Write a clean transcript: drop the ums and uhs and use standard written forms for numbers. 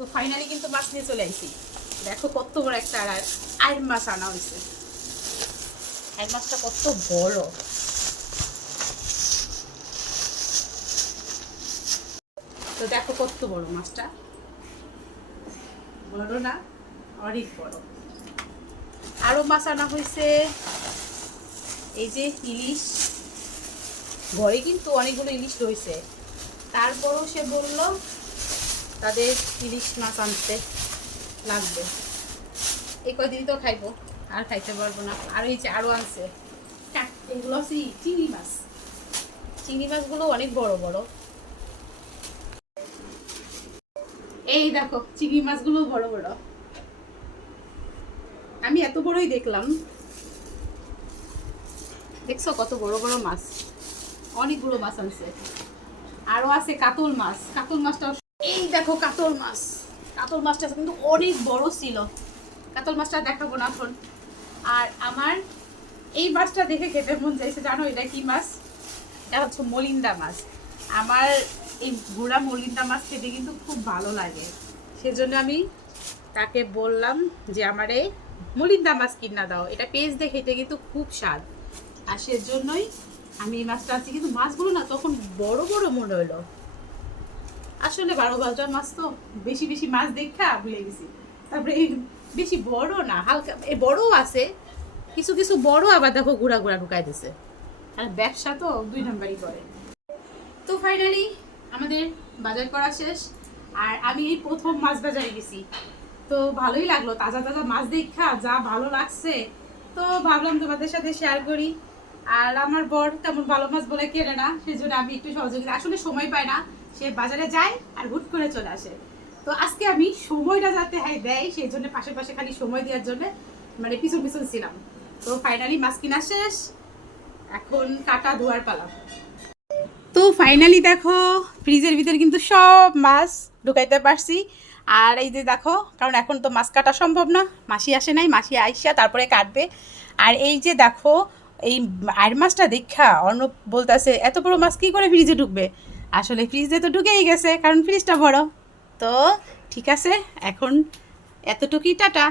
তো ফাইনালি কিন্তু মাছ নিয়ে চলে আসি। দেখো কত বড় একটা আইর মাছ আনা হয়েছে। আইর মাছটা কত বড়। তো দেখো কত বড় মাছটা, বড় না? অনেক বড়। আরো মাছ আনা হয়েছে, এই যে ইলিশ। ঘরে কিন্তু অনেকগুলো ইলিশ রয়েছে, তারপরও সে বলল তাদের ইলিশ মাছ আনতে লাগবে। এই কয়দিন তো খাইবো, আর খাইতে পারবো না। আর এই যে আরো আনছে, এগুলো হচ্ছে চিংড়ি মাছ। চিংড়ি মাছগুলো অনেক বড় বড়। এই দেখো চিংড়ি মাছগুলো বড় বড়। আমি এত বড়ই দেখলাম। দেখছো কত বড় বড় মাছ, অনেকগুলো মাছ আনছে। আরো আছে কাতল মাছ। কাতল মাছটাও, এই দেখো কাতল মাছ। কাতল মাছটা কিন্তু অনেক বড় ছিল। কাতল মাছটা দেখাবো না এখন। আর আমার এই মাছটা দেখে খেতে মন চাইছে। জানো এটা কি মাছ? এটা হচ্ছে মলিন্দা মাছ। আমার এই গুড়া মলিন্দা মাছ খেতে কিন্তু খুব ভালো লাগে। সেজন্য আমি তাকে বললাম যে আমার এই মলিন্দা মাছ কিনা দাও। এটা পেঁয়াজ দিয়ে খেতে কিন্তু খুব স্বাদ। আর সেজন্যই আমি এই মাছটা আনছি। কিন্তু মাছগুলো না তখন বড় বড় মনে হলো। আসলে 12 বাজার মাছ তো বেশি বেশি মাছ দেখা ভুলে গেছি। তারপরে এই বেশি বড় না, হালকা এই বড়ও আছে, কিছু কিছু বড় আবার দেখো গুড়া গুড়া ঢুকাই দিছে। আর ব্যবসা তো 2 নাম্বারই করে। তো ফাইনালি আমাদের বাজার করা শেষ। আর আমি এই প্রথম মাছ বাজারে গেছি, তো ভালোই লাগলো। তাজা তাজা মাছ দেখা যা ভালো লাগছে, তো ভাবলাম তোমাদের সাথে শেয়ার করি। আর আমার বর তেমন ভালো মাছ বলে কেনে না, সেজন্য আমি একটু সহযোগিতা, আসলে সময় পাই না। সে বাজারে যায় আর হুট করে চলে আসে। তো আজকে আমি সময়টা যাতে দেয়, সেই জন্য পাশে পাশে খালি সময় দেওয়ার জন্য মানে পিছন পিছন ছিলাম। তো ফাইনালি মাছ কিনা শেষ, এখন কাটা ধোয়ার পালা। তো ফাইনালি দেখো ফ্রিজের ভিতরে কিন্তু সব মাছ ঢুকাইতে পারছি। আর এই যে দেখো, কারণ এখন তো মাছ কাটা সম্ভব না, মাসি আসে নাই, মাসি আইসা তারপরে কাটবে। আর এই যে দেখো এই আর মাছটা দেখা অর্ণব বলতেছে এত বড় মাছ কী করে ফ্রিজে ঢুকবে। আসলে ফ্রিজে তো ঢুকেই গেছে, কারণ ফ্রিজটা বড়। তো ঠিক আছে, এখন এতটুকুই, টাটা।